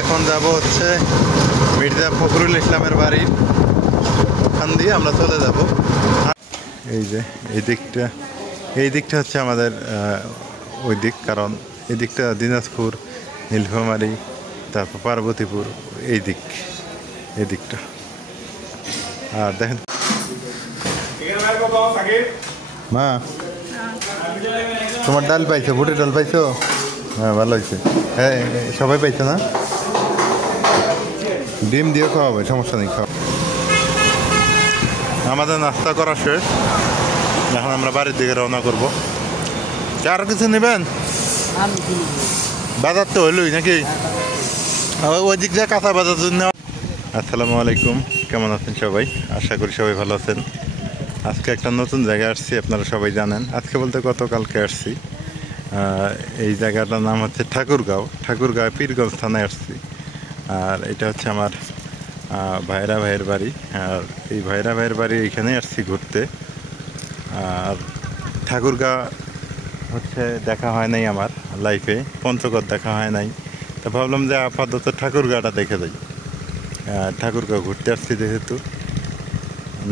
এখন যাব হচ্ছে মির্জা ফখরুল ইসলামের বাড়ি, ওখান দিয়ে আমরা চলে যাব। এই যে এই দিকটা হচ্ছে আমাদের ওই দিক, কারণ এই দিকটা দিনাজপুর, নীলফামারী, তারপর পার্বতীপুর, এই দিকটা। আর দেখেন মা, তোমার ডাল পাইছো? বুটের ডাল পাইছো? হ্যাঁ, ভালো হয়েছে। হ্যাঁ, সবাই পাইছো না? ডিম দিয়ে খাওয়াবে, সমস্যা নেই, খাওয়া। আমাদের নাস্তা করা শেষ, এখন আমরা বাড়ির দিকে রওনা করবো। আরো কিছু নেবেন? বাজার তো হইলই নাকি? ওই দিক দিয়ে কাঁচা বাজার জন্য। আসসালামু আলাইকুম, কেমন আছেন সবাই? আশা করি সবাই ভালো আছেন। আজকে একটা নতুন জায়গায় আসছি, আপনারা সবাই জানেন। আজকে বলতে গতকালকে আসছি। এই জায়গাটার নাম হচ্ছে ঠাকুরগাঁও পীরগঞ্জ থানায় আসছি। আর এটা হচ্ছে আমার ভাইরা ভাইয়ের বাড়ি। আর এই ভাইরা ভাইয়ের বাড়ি এইখানেই আসছি ঘুরতে। আর ঠাকুরগাঁও হচ্ছে দেখা হয় নাই আমার লাইফে, পঞ্চগড় দেখা হয় নাই। তো ভাবলাম যে আপাতত ঠাকুরগাঁওটা দেখে যাই। ঠাকুরগাঁও ঘুরতে আসছি যেহেতু,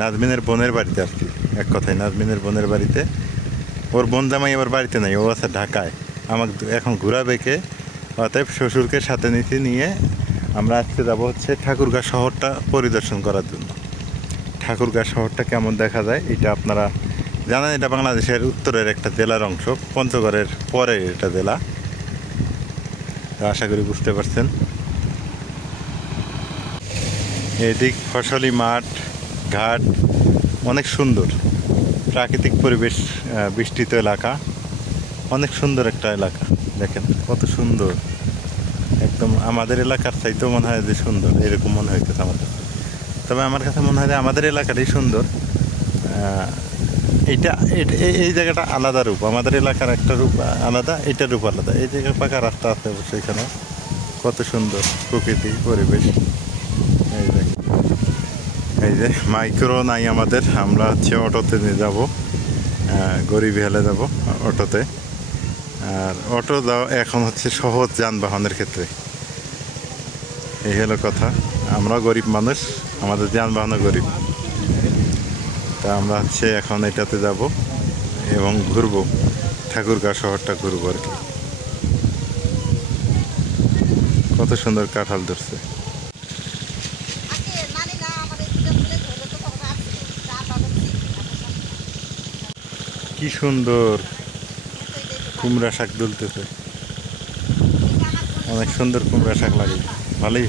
নাজমিনের বোনের বাড়িতে আসছি। এক কথায় নাজমিনের বোনের বাড়িতে। ওর বোন জামাই আবার বাড়িতে নাই, ও আছে ঢাকায়। আমাকে এখন ঘুরাবে কে, অতএব শ্বশুরকে সাথে নিয়ে আমরা আজকে যাবো হচ্ছে ঠাকুরগাঁও শহরটা পরিদর্শন করার জন্য। ঠাকুরগাঁও শহরটা কেমন দেখা যায় এটা আপনারা জানেন। এটা বাংলাদেশের উত্তরের একটা জেলার অংশ, পঞ্চগড়ের পরে এটা জেলা। তো আশা করি বুঝতে পারছেন। এদিক ফসলি মাঠ, ঘাট, অনেক সুন্দর প্রাকৃতিক পরিবেশ, বিস্তৃত এলাকা, অনেক সুন্দর একটা এলাকা। দেখেন কত সুন্দর, একদম আমাদের এলাকার চাইতেও মনে হয় যে সুন্দর, এরকম মনে হইতেছে আমাদের। তবে আমার কাছে মনে হয় যে আমাদের এলাকাটাই সুন্দর। এই জায়গাটা আলাদা রূপ, আমাদের এলাকার একটা রূপ আলাদা, এটার রূপ আলাদা। এই জায়গায় পাকা রাস্তা আছে অবশ্যই, এখানে কত সুন্দর প্রকৃতি পরিবেশ। এই যে মাইক্রো নাই আমাদের, আমরা হচ্ছে অটোতে নিয়ে যাবো, গরিব হেলে যাব অটোতে। আর অটো যাওয়া এখন হচ্ছে সহজ যানবাহনের ক্ষেত্রে, এই হলো কথা। আমরা গরিব মানুষ, আমাদের যানবাহনও গরিব। তা আমরা হচ্ছে এখন এটাতে যাব এবং ঘুরবো, ঠাকুরগাঁও শহরটা ঘুরবো আর কি। কত সুন্দর কাঁঠাল ধরছে। কি সুন্দর কুমড়া শাক দুলতেছে, অনেক সুন্দর কুমড়া শাক লাগে, ভালোই।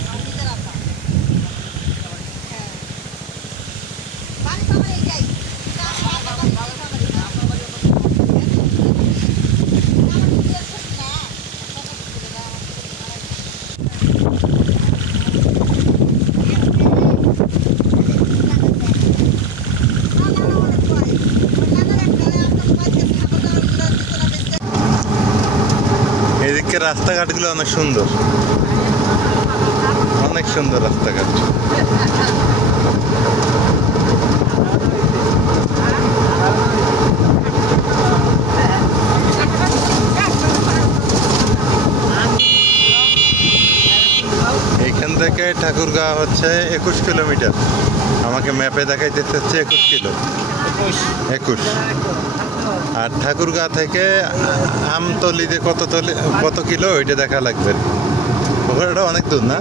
এদিকে রাস্তাঘাটগুলো অনেক সুন্দর, অনেক সুন্দর রাস্তাঘাট। এইখান থেকে ঠাকুরগাঁও হচ্ছে 21 কিলোমিটার। আমাকে ম্যাপে দেখাইতেছে হচ্ছে 21 কিলো, 21। আর ঠাকুরগাঁও থেকে আমতলি যে কত কিলো ওইটা দেখা লাগবে। ওটা অনেক দূর না?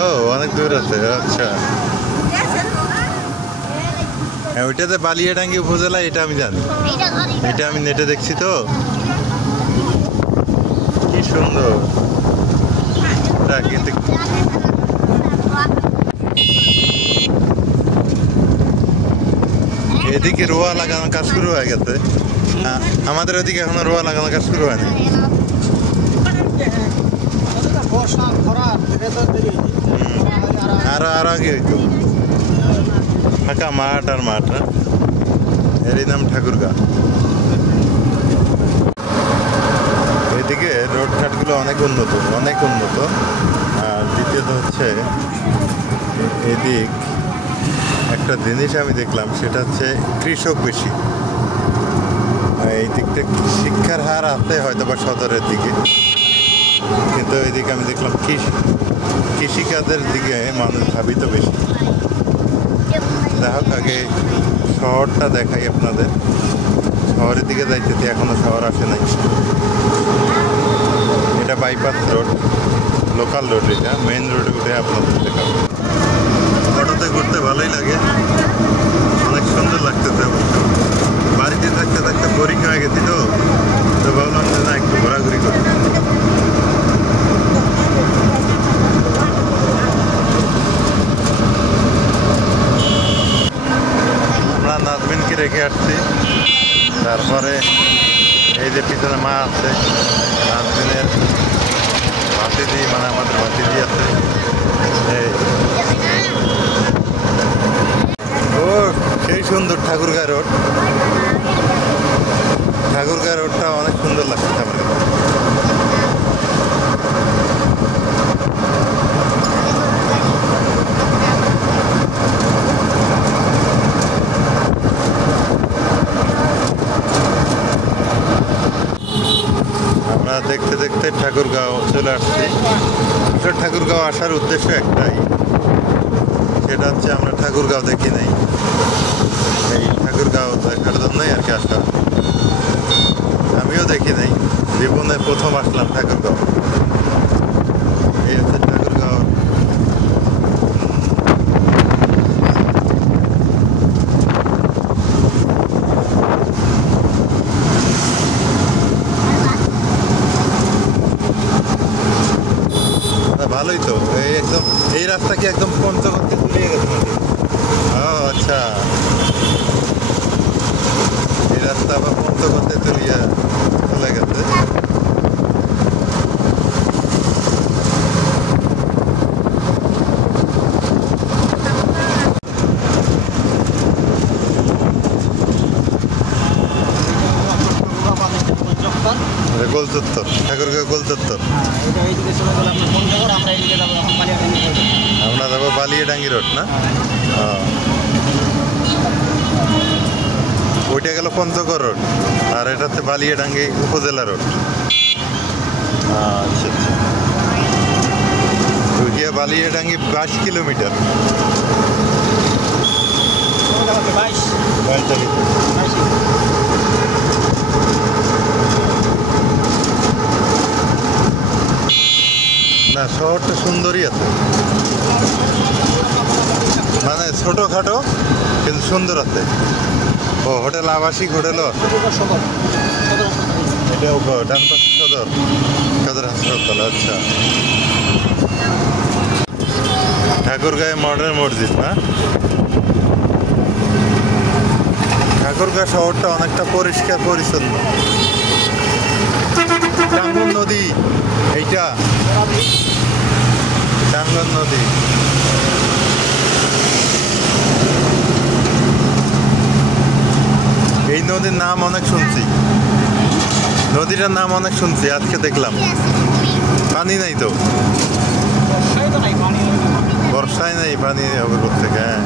ও, অনেক দূর আছে। আচ্ছা, হ্যাঁ, ওইটাতে বালিয়াডাঙ্গি উপজেলা, এটা আমি জানি, এটা আমি নেটে দেখছি। তো কি সুন্দর প্রাকৃতিক। এদিকে রোয়া লাগানোর কাজ শুরু হয়ে গেছে, আমাদের ওদিকে এখনো রোয়া লাগানোর কাজ শুরু হয়নি। আরো আগে হইতো ফাঁকা মাঠ আর মাঠ। এরই নাম ঠাকুরগাঁও। এদিকে রোডঘাটগুলো অনেক উন্নত। আর দ্বিতীয়ত হচ্ছে এদিক একটা জিনিস আমি দেখলাম, সেটা হচ্ছে কৃষক বেশি। এই দিকটা শিক্ষার হার আছে হয়তো বা সদরের দিকে, কিন্তু এদিকে আমি দেখলাম কৃষিকাজের দিকে মানুষ ধাবিত বেশি। যাই হোক, আগে শহরটা দেখাই আপনাদের। শহরের দিকে যাইতেছি, এখনো শহর আসে নাই। এটা বাইপাস রোড, লোকাল রোড, এটা মেইন রোডে উঠে আপনাদের দেখাবো। অটোতে ঘুরতে ভালোই লাগে, অনেক সুন্দর লাগতেছে। অবশ্য বাড়িতে থাকতে থাকতে বোরিং হয়ে গেছি, তো ভাবলাম যে না, একটু ঘোরাঘুরি করি। আমরা নাজমিনকে রেখে আসছি, তারপরে এই যে পিছনে মা আছে, নাজমিনের ভাতিজি, মানে আমাদের ভাতিজি আছে। ও সেই সুন্দর ঠাকুরগাঁ রোড। ঠাকুরগাঁ রোডটা অনেক সুন্দর লাগছে আমার। আমরা দেখতে দেখতে ঠাকুরগাঁও চলে আসছি। ঠাকুরগাঁও আসার উদ্দেশ্য একটাই, সেটা হচ্ছে আমরা ঠাকুরগাঁও দেখি নাই। এই ঠাকুরগাঁও দেখার জন্যই আর কি আসা। আমিও দেখি নাই, জীবনে প্রথম আসলাম ঠাকুরগাঁও। এই হচ্ছে ঠাকুরগাঁও। ভালোই তো, এই একদম এই রাস্তা কি একদম পঞ্চগড়তে তুলিয়ে গেছে নাকি? ও আচ্ছা, এই রাস্তা আবার পঞ্চগড়তে তুলিয়ে চলে গেছে। গোলচত্বর, ঠাকুরগাঁও গোলচত্বর। আমরা যাবো বালিয়াডাঙ্গি রোড না? ওইটা গেল পঞ্চগড় রোড, আর এটা হচ্ছে বালিয়াডাঙ্গি উপজেলা রোড। আচ্ছা আচ্ছা, বালিয়াডাঙ্গি 22 কিলোমিটার। না, শহরটা সুন্দরই আছে, মানে ছোটখাটো কিন্তু সুন্দর আছে। ও হোটেল, আবাসিক হোটেলও আছে। এটা ডান পাশে সদর হাসপাতাল। আচ্ছা, ঠাকুরগাঁও মডার্ন মসজিদ না? ঠাকুরগাঁও শহরটা অনেকটা পরিষ্কার পরিচ্ছন্ন। টাঙ্গন নদী, এইটা টাঙ্গন নদী। এই নদীর নাম অনেক শুনছি, নদীটার নাম অনেক শুনছি, আজকে দেখলাম। পানি নাই তো, বর্ষায় নাই পানি হবে কোথেকে? হ্যাঁ,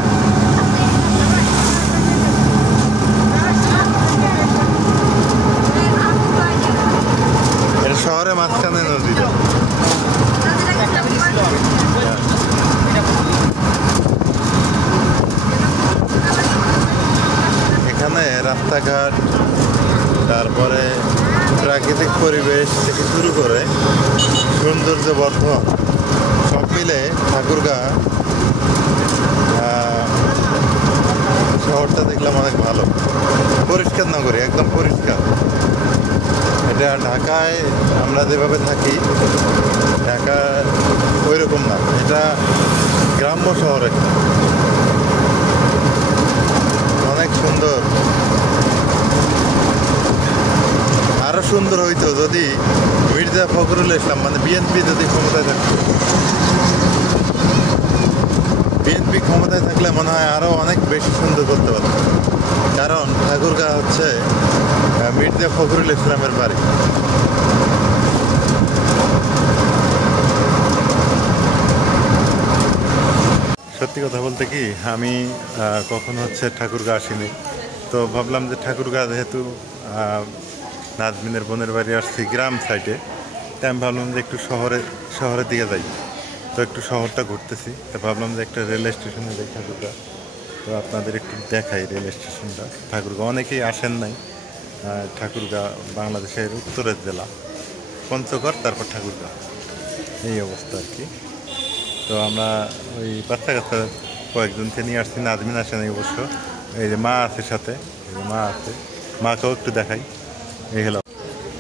এটা শহরের মাঝখানে নদীটা। এখানে রাস্তাঘাট, তারপরে প্রাকৃতিক পরিবেশ থেকে শুরু করে সৌন্দর্য বর্ধন সব মিলে ঠাকুরগাঁ শহরটা দেখলাম অনেক ভালো, পরিষ্কার নগরী, একদম পরিষ্কার। এটা ঢাকায় আমরা যেভাবে থাকি, ঢাকা ওই রকম না, এটা গ্রাম্য শহর একটা, অনেক সুন্দর। আরো সুন্দর হইতো যদি মির্জা ফখরুল ইসলাম, মানে বিএনপি যদি ক্ষমতায় থাকতো। বিএনপি ক্ষমতায় থাকলে মনে হয় আরো অনেক বেশি সুন্দর করতে পারত, কারণ ঠাকুরগাঁ হচ্ছে মির্জা ফখরুল ইসলামের বাড়ি। সত্যি কথা বলতে কি, আমি কখনো হচ্ছে ঠাকুরগাঁ আসিনি, তো ভাবলাম যে ঠাকুরগাঁ যেহেতু নাজমিনের বোনের বাড়ি আসছি গ্রাম সাইডে, তাই আমি ভাবলাম যে একটু শহরের দিকে যাই। তো একটু শহরটা ঘুরতেছি, তো ভাবলাম যে একটা রেল স্টেশনে যাই ঠাকুরগাঁ। তো আপনাদের একটু দেখাই রেল স্টেশনটা। ঠাকুরগাঁ অনেকেই আসেন নাই। ঠাকুরগাঁ বাংলাদেশের উত্তরের জেলা, পঞ্চগড়, তারপর ঠাকুরগাঁ, এই অবস্থা আর কি। তো আমরা ওই বাচ্চা কাচ্চা কয়েকজনকে নিয়ে আসছি, নাজমিন আসে নাই অবশ্য। এই যে মা আছে সাথে, এই যে মা আছে, মাকেও একটু দেখাই। এই হলো,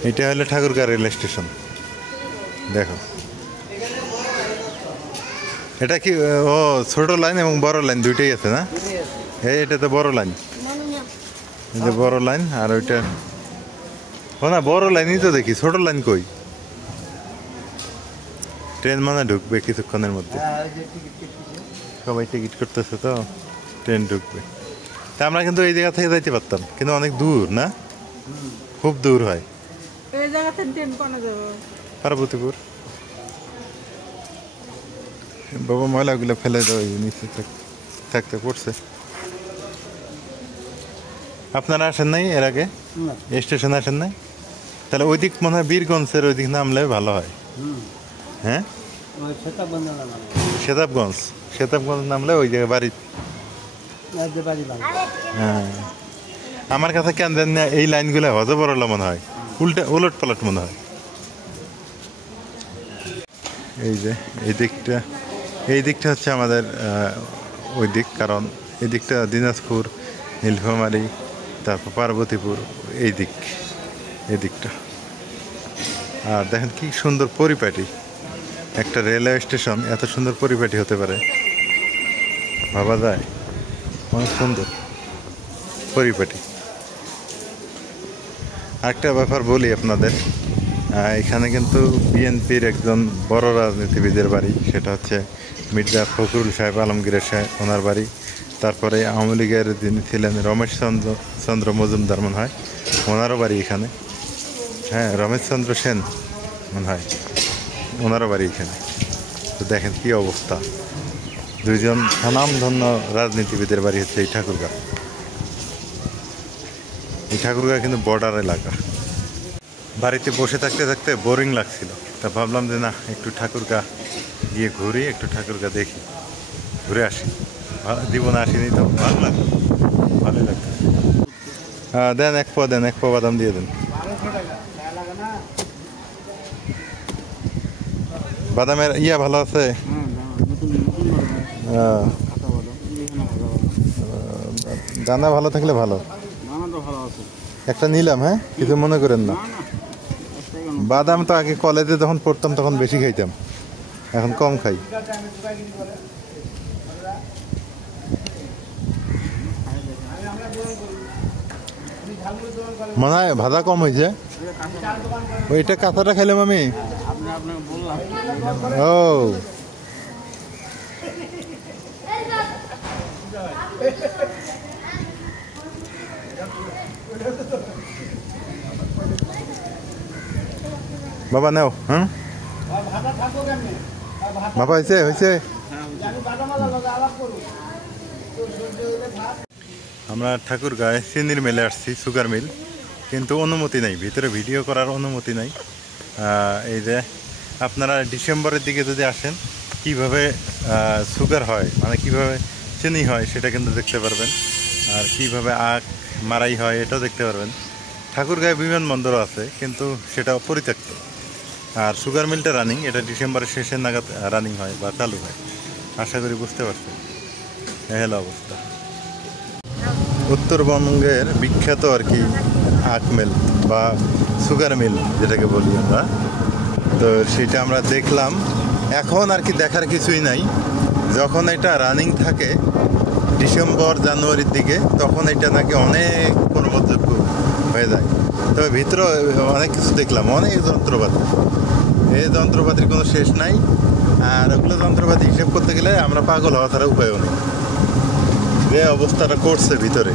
এটা হলো ঠাকুরগাঁ রেল স্টেশন। দেখো এটা কি, ও ছোট লাইন এবং বড় লাইন দুইটাই আছে না? এটা তো বড় লাইন, এই যে বড় লাইন। আর ওইটা ও না, বড় লাইনই তো দেখি, ছোট লাইন কই? ট্রেন মানে ঢুকবে কিছুক্ষণের মধ্যে, সবাই টিকিট করতেছে তো ট্রেন ঢুকবে। তা আমরা কিন্তু এই জায়গা থেকে যাইতে পারতাম, কিন্তু অনেক দূর না, খুব দূর হয়। এই জায়গা থেকে ট্রেন কোনে যাবো? পার্বতীপুর। বাবা ময়লাগুলো ফেলে দাও, নিচে থাকতে পড়ছে। আপনারা আসেন নাই এর আগে স্টেশনে? আসেন নাই? তাহলে ওই দিক মনে হয় বীরগঞ্জের ওই দিক নামলে ভালো হয়। হ্যাঁ, সেতাবগঞ্জ নামলে ওই জায়গায় বাড়ি। হ্যাঁ, আমার কাছে কেন জানি না এই লাইনগুলো হজে বড়লা মনে হয়, উলট পালট মনে হয়। এই যে এই দিকটা হচ্ছে আমাদের ওই দিক, কারণ এই দিকটা দিনাজপুর, নীলফামারী, তারপর পার্বতীপুর, এই দিকটা। আর দেখেন কি সুন্দর পরিপাটি, একটা রেলওয়ে স্টেশন এত সুন্দর পরিপাটি হতে পারে ভাবা যায়? অনেক সুন্দর পরিপাটি। আরেকটা ব্যাপার বলি আপনাদের, এখানে কিন্তু বিএনপির একজন বড় রাজনীতিবিদের বাড়ি, সেটা হচ্ছে মির্জা ফখরুল সাহেব আলমগীরের ওনার বাড়ি। তারপরে আওয়ামী লীগের যিনি ছিলেন রমেশ চন্দ্র মজুমদার মনে হয়, ওনারও বাড়ি এখানে। হ্যাঁ, রমেশচন্দ্র সেন মনে হয়, ওনারও বাড়ি এখানে। তো দেখেন কি অবস্থা, দুইজন স্বনামধন্য রাজনীতিবিদের বাড়ি হচ্ছে এই ঠাকুরগাঁ। এই ঠাকুরগাঁ কিন্তু বর্ডার এলাকা। বাড়িতে বসে থাকতে থাকতে বোরিং লাগছিল, তা ভাবলাম যে না, একটু ঠাকুরগাঁ গিয়ে ঘুরি, একটু ঠাকুরগাঁ দেখি, ঘুরে আসি। জীবনে আসিনি তো, ভালোই লাগতো। দেন এক পোয়া বাদাম দিয়ে দেন। বাদামের ভালো আছে? দানা ভালো থাকলে ভালো। একটা নিলাম, হ্যাঁ, কিছু মনে করেন না। বাদাম তো আগে কলেজে যখন পড়তাম তখন বেশি খাইতাম, এখন কম খাই। মনে হয় ভাজা কম হয়েছে, ওইটা কাঁচাটা খাইলাম আমি। ও বাবা নাও। হ্যাঁ বাবা, হয়েছে। আমরা ঠাকুরগাঁয়ে চিনির মেলে আসছি, সুগার মিল, কিন্তু অনুমতি নাই, ভিতরে ভিডিও করার অনুমতি নাই। এই যে আপনারা ডিসেম্বরের দিকে যদি আসেন, কিভাবে সুগার হয়, মানে কিভাবে চিনি হয়, সেটা কিন্তু দেখতে পারবেন। আর কিভাবে আখ মারাই হয়, এটাও দেখতে পারবেন। ঠাকুরগাঁয়ে বিমানবন্দরও আছে, কিন্তু সেটা পরিত্যক্ত। আর সুগার মিলটা রানিং, এটা ডিসেম্বরের শেষের নাগাদ রানিং হয় বা চালু হয়। আশা করি বুঝতে পারছেন। এই হলো অবস্থা। উত্তরবঙ্গের বিখ্যাত আর কি আখ মিল বা সুগার মিল যেটাকে বলি আমরা, তো সেটা আমরা দেখলাম। এখন আর কি দেখার কিছুই নাই। যখন এটা রানিং থাকে ডিসেম্বর জানুয়ারির দিকে, তখন এটা নাকি অনেক কর্মযোগ্য হয়ে যায়। তবে ভিতরে অনেক কিছু দেখলাম, অনেক যন্ত্রপাতি। এই যন্ত্রপাতির কোনো শেষ নাই। আর ওগুলো যন্ত্রপাতি হিসেব করতে গেলে আমরা পাগল হওয়া ছাড়া উপায়ও নেই, যে অবস্থাটা করছে ভিতরে।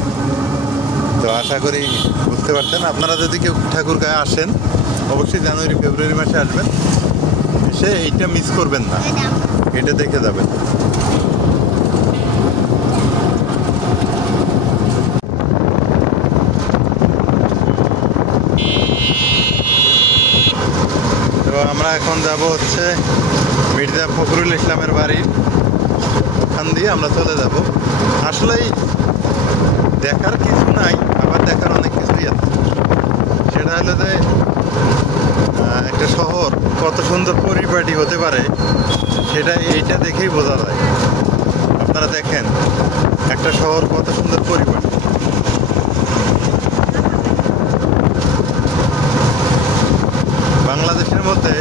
তো আশা করি বুঝতে পারছেন। আপনারা যদি কেউ ঠাকুরগাঁয়ে আসেন, অবশ্যই জানুয়ারি ফেব্রুয়ারি মাসে আসবেন, এসে এইটা মিস করবেন না, এটা দেখে যাবেন। তো আমরা এখন যাব হচ্ছে মির্জা ফখরুল ইসলামের বাড়ি, ওখান দিয়ে আমরা চলে যাব। আসলেই দেখার কিছু নাই, আবার দেখার অনেক কিছুই আছে। সেটা হলো যে একটা শহর কত সুন্দর পরিপাটি হতে পারে সেটা এইটা দেখেই বোঝা যায়। আপনারা দেখেন একটা শহর কত সুন্দর পরিপাটি। বাংলাদেশের মধ্যে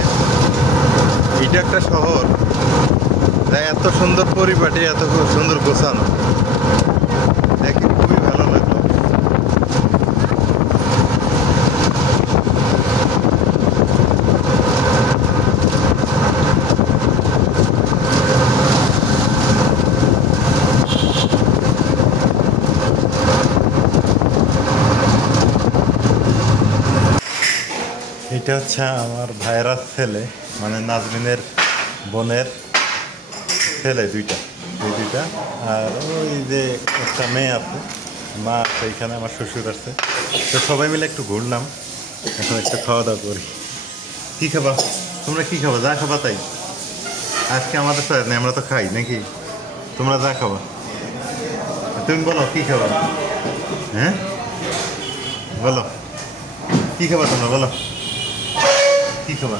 এটা একটা শহর, তাই এত সুন্দর পরিপাটি, এত সুন্দর গোছানো, দেখে খুবই ভালো লাগলো। এটা হচ্ছে আমার ভাইয়ের ছেলে, মানে নাজমিনের বোনের ছেলে দুইটা, এই দুইটা। আর ওই যে একটা মেয়ে আছে, মা আছে এইখানে, আমার শ্বশুর আছে। তো সবাই মিলে একটু ঘুরলাম, এখন একটু খাওয়া দাওয়া করি। কী খাবা তোমরা? কী খাবা? যা খাবা তাই। আজকে আমাদের তো নেই, আমরা তো খাই নাকি? তোমরা যা খাবা। তুমি বলো কী খাবা? হ্যাঁ বলো কী খাবা তোমরা, বলো কী খাবা?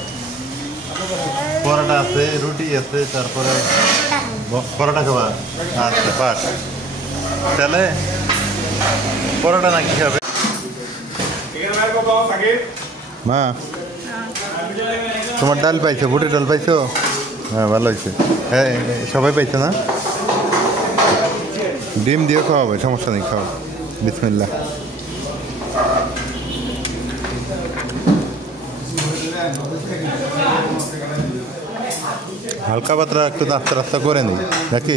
পরোটা আছে, রুটি আছে, তারপরে পরোটা খাবা। আচ্ছা পাস, তাহলে পরোটা না কি খাবে? মা তোমার ডাল পাইছো? বুটের ডাল পাইছো? হ্যাঁ ভালো হয়েছে। হ্যাঁ সবাই পাইছো না? ডিম দিয়ে খাওয়াবে, সমস্যা নেই, খাও। বিসমিল্লাহ। হালকা পাতলা একটু নাস্তা রাস্তা করে নিই নাকি?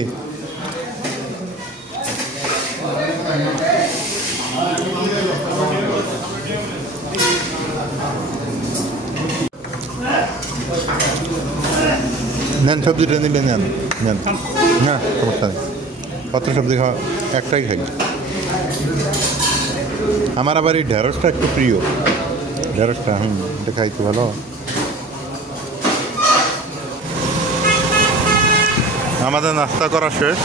নেন সবজিটা নিলে নেন, নেন না সমস্যা নেই। কত সবজি খাওয়া, একটাই খাই। আমার আবার এই ঢেঁড়সটা একটু প্রিয়, ঢেঁড়সটা। এটা খাইতে ভালো। আমাদের নাস্তা করা শেষ,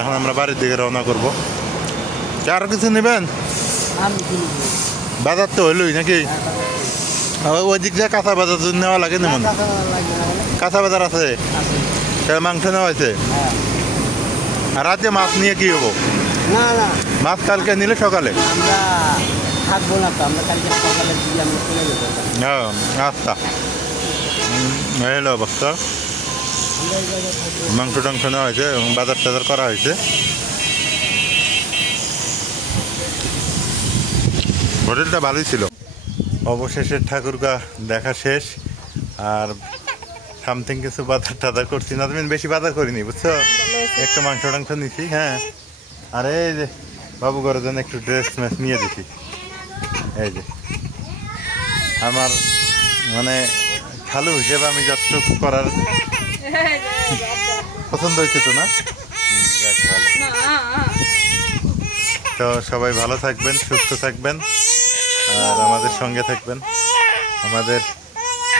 এখন আমরা বাড়ির দিকে রওনা করবো। আরও কিছু নেবেন? বাজার তো হইলই নাকি? ওই দিক দিয়ে কাঁচা বাজার যদি নেওয়া লাগে না? মনে কাঁচা বাজার আছে, মাংস নেওয়া হয়েছে। আর রাতে মাছ নিয়ে কি হবো? না না, মাছ কালকে নিলে সকালে আমরা থাকবো না তো, আমরা কালকে সকালে দিয়ে আমরা চলে যেতে পারি। আচ্ছা, এই হলো অবস্থা। মাংস টাংস নেওয়া হয়েছে এবং বাজার টাজার করা হয়েছে। হোটেলটা ভালোই ছিল। অবশেষে ঠাকুরগা দেখা শেষ। আর সামথিং কিছু বাজার টাজার করছি না, তুমি বেশি বাজার করিনি বুঝছো, একটু মাংস টাংস নিছি। হ্যাঁ, আর এই যে বাবু ঘরের জন্য একটু ড্রেস ম্যাস নিয়ে দিছি। এই যে আমার মানে খালু হিসেবে আমি যতটুকু করার পছন্দ হয়েছে তো না? যাক ভালো। তো সবাই ভালো থাকবেন, সুস্থ থাকবেন, আর আমাদের সঙ্গে থাকবেন। আমাদের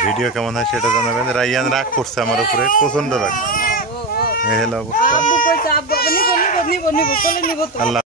ভিডিও কেমন হয় সেটা জানাবেন। রাইয়ান রাগ করছে আমার উপরে, প্রচণ্ড রাগ। এই হলো অবস্থা। আল্লাহ।